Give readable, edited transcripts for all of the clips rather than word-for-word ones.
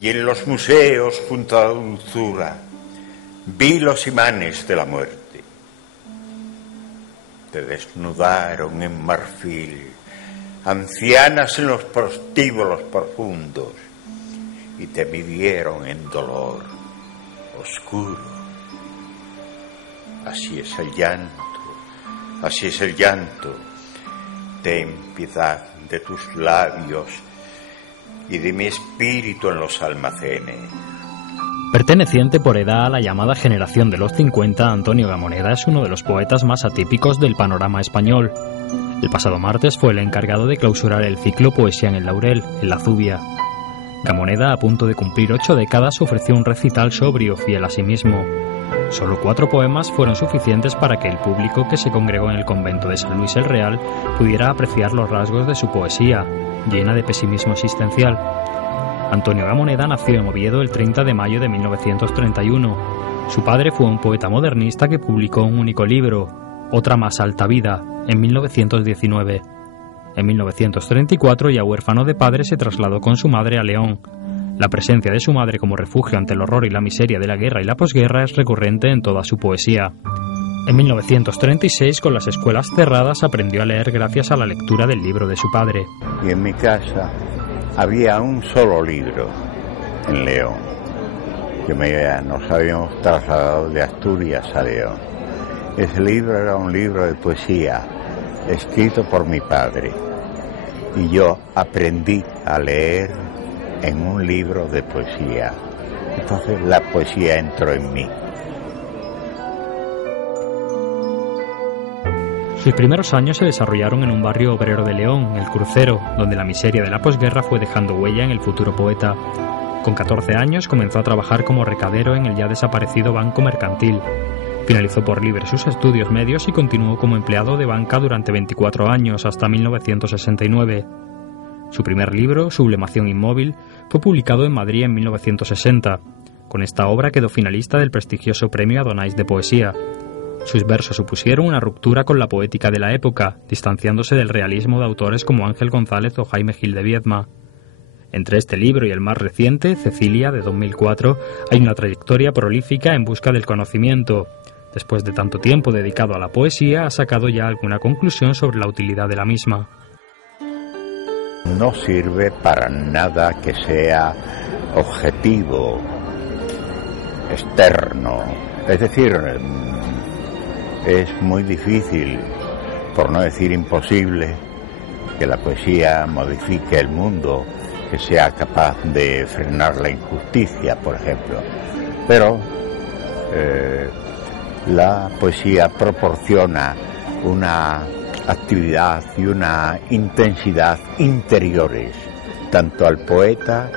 y en los museos junto a la dulzura vi los imanes de la muerte. Te desnudaron en marfil, ancianas en los prostíbulos profundos, y te midieron en dolor oscuro. Así es el llanto, así es el llanto. Ten piedad de tus labios y de mi espíritu en los almacenes. Perteneciente por edad a la llamada generación de los 50, Antonio Gamoneda es uno de los poetas más atípicos del panorama español. El pasado martes fue el encargado de clausurar el ciclo Poesía en el Laurel, en la Zubia. Gamoneda, a punto de cumplir 8 décadas, ofreció un recital sobrio, fiel a sí mismo. Solo 4 poemas fueron suficientes para que el público que se congregó en el convento de San Luis el Real pudiera apreciar los rasgos de su poesía, llena de pesimismo existencial. Antonio Gamoneda nació en Oviedo el 30 de mayo de 1931. Su padre fue un poeta modernista que publicó un único libro, Otra más alta vida, en 1919. En 1934, ya huérfano de padre, se trasladó con su madre a León. La presencia de su madre como refugio ante el horror y la miseria de la guerra y la posguerra es recurrente en toda su poesía. En 1936, con las escuelas cerradas, aprendió a leer gracias a la lectura del libro de su padre. Y en mi casa había un solo libro en León, que nos habíamos trasladado de Asturias a León. Ese libro era un libro de poesía, escrito por mi padre, y yo aprendí a leer en un libro de poesía. Entonces la poesía entró en mí. Sus primeros años se desarrollaron en un barrio obrero de León, El Crucero, donde la miseria de la posguerra fue dejando huella en el futuro poeta. Con 14 años comenzó a trabajar como recadero en el ya desaparecido Banco Mercantil. Finalizó por libre sus estudios medios y continuó como empleado de banca durante 24 años, hasta 1969. Su primer libro, Sublimación inmóvil, fue publicado en Madrid en 1960. Con esta obra quedó finalista del prestigioso premio Adonais de Poesía. Sus versos supusieron una ruptura con la poética de la época, distanciándose del realismo de autores como Ángel González o Jaime Gil de Viedma. Entre este libro y el más reciente, Cecilia, de 2004, hay una trayectoria prolífica en busca del conocimiento. Después de tanto tiempo dedicado a la poesía, ha sacado ya alguna conclusión sobre la utilidad de la misma. No sirve para nada que sea objetivo, externo. Es decir, es muy difícil, por no decir imposible, que la poesía modifique el mundo, que sea capaz de frenar la injusticia, por ejemplo. Pero la poesía proporciona una actividad y una intensidad interiores, tanto al poeta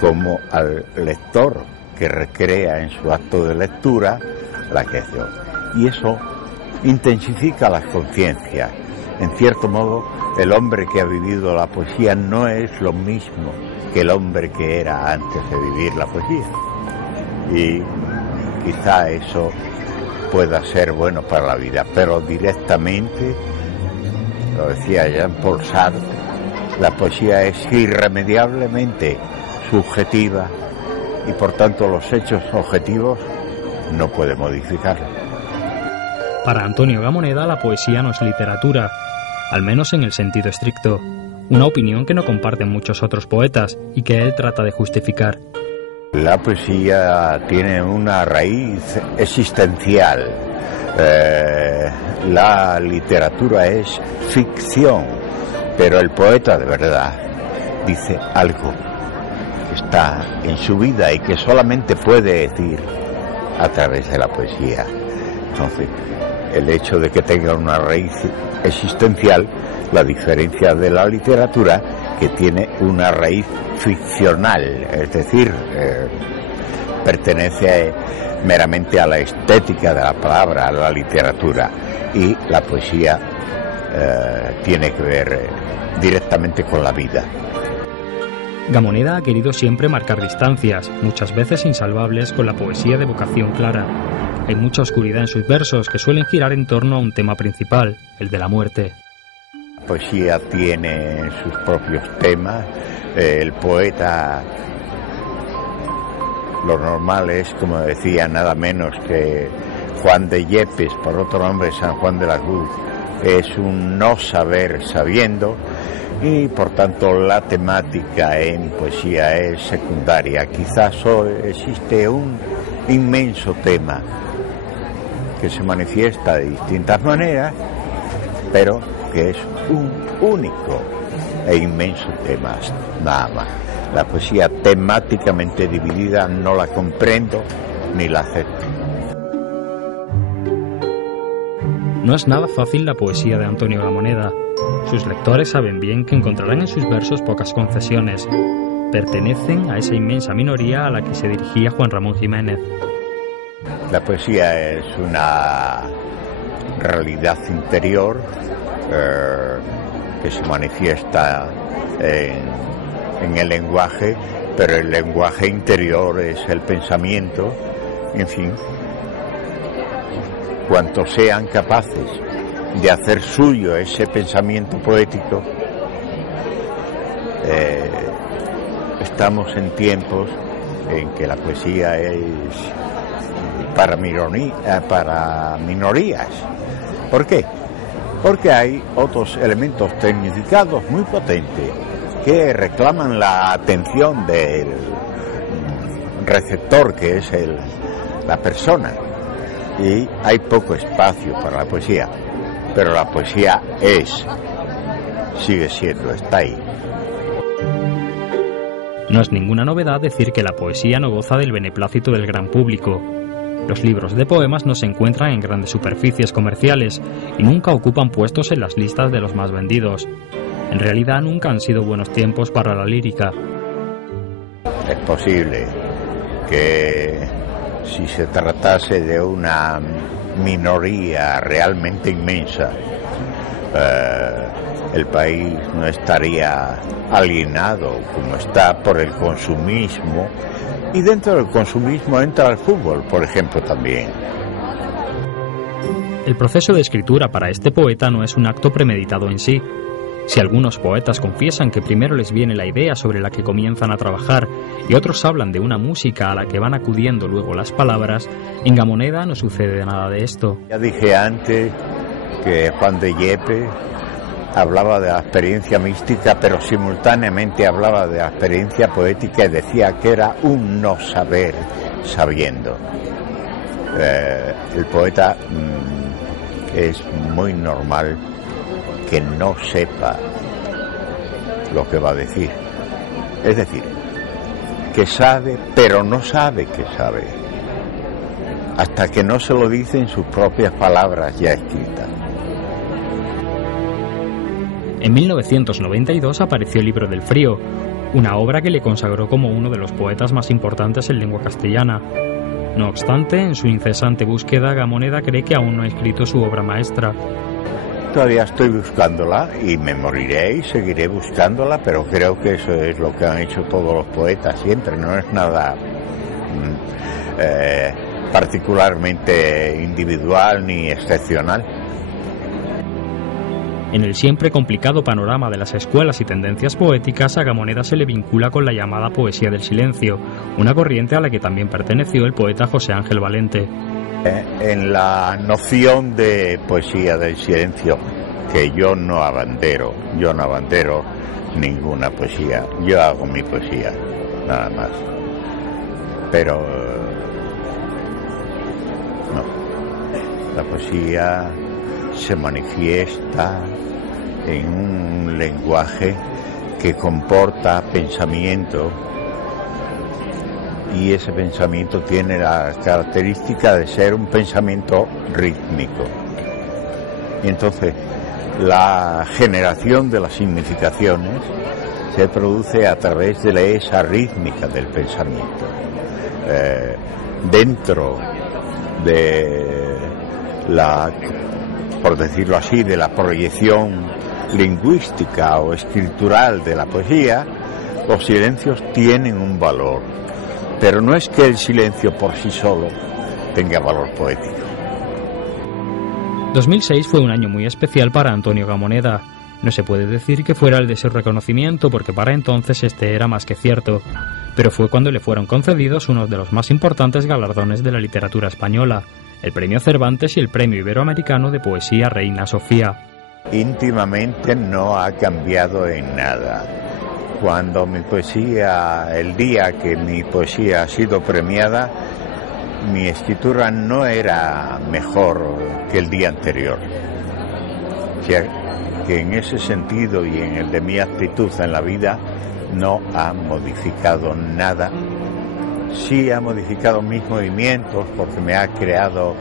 como al lector, que recrea en su acto de lectura la creación. Y eso intensifica las conciencias. En cierto modo, el hombre que ha vivido la poesía no es lo mismo que el hombre que era antes de vivir la poesía. Y quizá eso pueda ser bueno para la vida, pero directamente, lo decía Jean-Paul Sartre, la poesía es irremediablemente subjetiva y por tanto los hechos objetivos no pueden modificarla. Para Antonio Gamoneda, la poesía no es literatura, al menos en el sentido estricto, una opinión que no comparten muchos otros poetas y que él trata de justificar. La poesía tiene una raíz existencial. La literatura es ficción, pero el poeta de verdad dice algo que está en su vida y que solamente puede decir a través de la poesía. Entonces, el hecho de que tenga una raíz existencial la diferencia de la literatura, que tiene una raíz ficcional, es decir, pertenece meramente a la estética de la palabra, a la literatura, y la poesía tiene que ver directamente con la vida. Gamoneda ha querido siempre marcar distancias, muchas veces insalvables, con la poesía de vocación clara. Hay mucha oscuridad en sus versos que suelen girar en torno a un tema principal, el de la muerte. La poesía tiene sus propios temas. El poeta Lo normal es, como decía, nada menos que Juan de Yepes, por otro nombre San Juan de la Cruz, es un no saber sabiendo, y por tanto la temática en poesía es secundaria. Quizás hoy existe un inmenso tema que se manifiesta de distintas maneras, pero que es un único e inmenso tema, nada más. La poesía temáticamente dividida no la comprendo ni la acepto. No es nada fácil la poesía de Antonio Gamoneda. Sus lectores saben bien que encontrarán en sus versos pocas concesiones. Pertenecen a esa inmensa minoría a la que se dirigía Juan Ramón Jiménez. La poesía es una realidad interior que se manifiesta en el lenguaje, pero el lenguaje interior es el pensamiento. En fin, cuantos sean capaces de hacer suyo ese pensamiento poético, estamos en tiempos en que la poesía es para minorías. ¿Por qué? Porque hay otros elementos tecnificados muy potentes que reclaman la atención del receptor, que es la persona, y hay poco espacio para la poesía, pero la poesía sigue siendo, está ahí. No es ninguna novedad decir que la poesía no goza del beneplácito del gran público. Los libros de poemas no se encuentran en grandes superficies comerciales y nunca ocupan puestos en las listas de los más vendidos. En realidad nunca han sido buenos tiempos para la lírica. Es posible que si se tratase de una minoría realmente inmensa, el país no estaría alienado como está por el consumismo, y dentro del consumismo entra el fútbol, por ejemplo, también. El proceso de escritura para este poeta no es un acto premeditado en sí. Si algunos poetas confiesan que primero les viene la idea sobre la que comienzan a trabajar y otros hablan de una música a la que van acudiendo luego las palabras, en Gamoneda no sucede nada de esto. Ya dije antes que Juan de Yepes hablaba de la experiencia mística, pero simultáneamente hablaba de la experiencia poética y decía que era un no saber sabiendo. El poeta es muy normal que no sepa lo que va a decir. Es decir, que sabe, pero no sabe que sabe, hasta que no se lo dice en sus propias palabras ya escritas. En 1992 apareció El libro del frío, una obra que le consagró como uno de los poetas más importantes en lengua castellana. No obstante, en su incesante búsqueda, Gamoneda cree que aún no ha escrito su obra maestra. Todavía estoy buscándola y me moriré y seguiré buscándola, pero creo que eso es lo que han hecho todos los poetas siempre, no es nada particularmente individual ni excepcional. En el siempre complicado panorama de las escuelas y tendencias poéticas, a Gamoneda se le vincula con la llamada poesía del silencio, una corriente a la que también perteneció el poeta José Ángel Valente. En la noción de poesía del silencio, que yo no abandero ninguna poesía, yo hago mi poesía, nada más. Pero no, la poesía se manifiesta en un lenguaje que comporta pensamiento, y ese pensamiento tiene la característica de ser un pensamiento rítmico. Y entonces la generación de las significaciones se produce a través de esa rítmica del pensamiento. Dentro de la, por decirlo así, de la proyección lingüística o escritural de la poesía, los silencios tienen un valor, pero no es que el silencio por sí solo tenga valor poético. 2006 fue un año muy especial para Antonio Gamoneda. No se puede decir que fuera el de su reconocimiento, porque para entonces este era más que cierto. pero fue cuando le fueron concedidos uno de los más importantes galardones de la literatura española, el Premio Cervantes y el Premio Iberoamericano de Poesía Reina Sofía. Íntimamente no ha cambiado en nada. Cuando mi poesía, el día que mi poesía ha sido premiada, mi escritura no era mejor que el día anterior. O sea, que en ese sentido y en el de mi actitud en la vida no ha modificado nada. Sí ha modificado mis movimientos porque me ha creado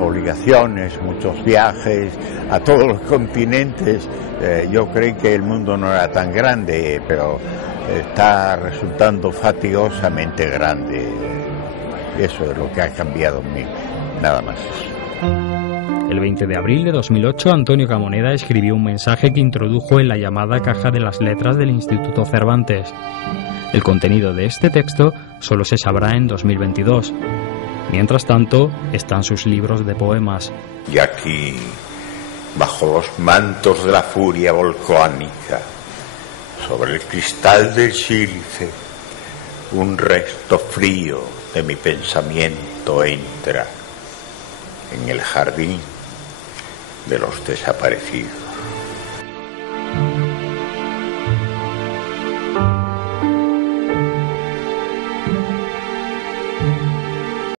obligaciones, muchos viajes a todos los continentes. Yo creí que el mundo no era tan grande, pero está resultando fatigosamente grande. Eso es lo que ha cambiado en mí, nada más. El 20 de abril de 2008, Antonio Gamoneda escribió un mensaje que introdujo en la llamada Caja de las Letras del Instituto Cervantes. El contenido de este texto solo se sabrá en 2022. Mientras tanto, están sus libros de poemas. Y aquí, bajo los mantos de la furia volcánica, sobre el cristal del sílice, un resto frío de mi pensamiento entra en el jardín de los desaparecidos.